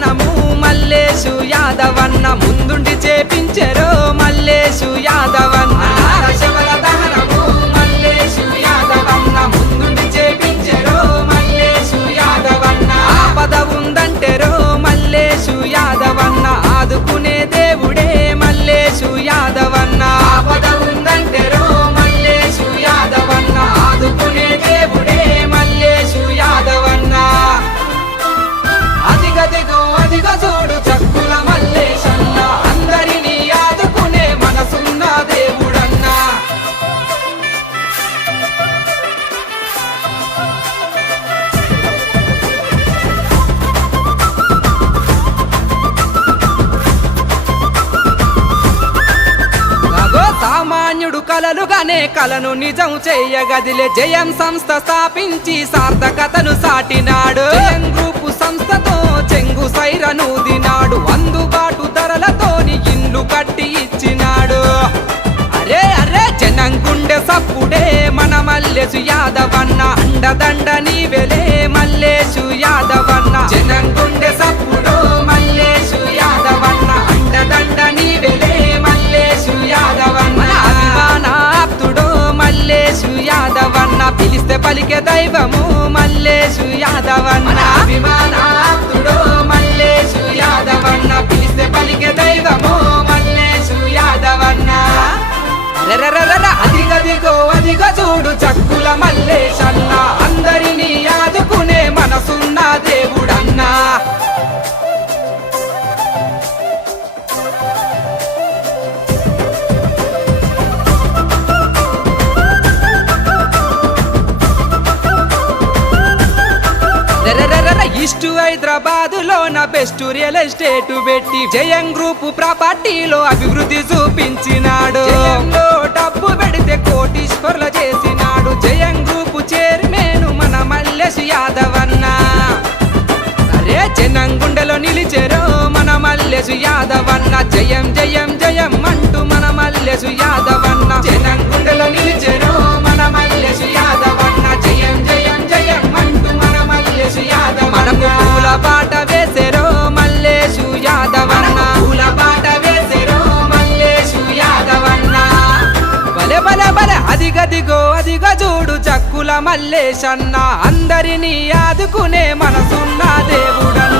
దహనము మల్లేషు యాదవన్న ముందుండి చేపించెరో మల్లేషు యాదవన్న శబల దహనము మల్లేషు యాదవన్న ముందుండి చేపించెరో మల్లేషు యాదవన్న ఆపద ఉందంటెరో మల్లేషు యాదవన్న ఆదుకునే దేవుడే మల్లేషు యాదవన్న ఆపద ఉందంటెరో మల్లేషు యాదవన్న ఆదుకునే దేవుడే మల్లేషు యాదవన్న అదిగో చూడు చక్కుల మల్లేశన్న అందరినీ ఆదుకునే మనసున్న దేవుడన్నా సామాన్యుడు కలలుగానే కలను నిజం చేయగదిలే జయం సంస్థ స్థాపించి సార్థకతను సాటినాడు జయం గ్రూపు సంస్థతో చెంగు సైరను దినాడు అందుబాటు ధరలతోని ఇల్లు కట్టి ఇచ్చినాడు అరే అరే జనం గుండె సప్పుడే మన మల్లేషు యాదవన్న అండదండ నీవెలే మల్లేషు యాదవన్న జనం గుండె సప్పుడు మల్లేషు యాదవన్న అండదండ నీవెలే మల్లేషు యాదవన్న అభిమానాప్తుడు మల్లేషు యాదవన్న పిలిస్తే పలికే దైవము మల్లేషు యాదవన్న అభిమానాప్తుడు మల్లేషు యాదవన్న పిలిస్తే పలికే దైవము మల్లేషు యాదవన్న అదిగో చూడు చక్కుల మల్లేశన్న అందరినీ ఆదుకునే మనసున్న దేవుడన్నా ఈస్టు హైదరాబాదులో నా బెస్ట్ రియల్ ఎస్టేట్ పెట్టి జయం గ్రూప్ ప్రాపర్టీలో అభివృద్ధి చూపించినాడు జయంలో డబ్బు పెడితే కోటీశ్వర్ల చేసినాడు జయం గ్రూప్ చైర్మన్ మన మల్లేషు యాదవన్న అరే జనం గుండెలో నిలిచెరో మన మల్లేషు యాదవన్న జయం జయం జయం అంటూ మన మల్లేషు యాదవన్న జనం గుండెలో నిలిచెరో మన మల్లేషు యాదవన్న జయం జయం జయం అంటూ మన మల్లేషు యాదవన్న మనకు పూల బాట వేసెరో మల్లేషు యాదవన్న పూల బాట వేసెరో మల్లేషు యాదవన్న బలే బలే బలే అదిగో చూడు చక్కుల మల్లేశన్న అందరినీ ఆదుకునే మనసున్న దేవుడన్న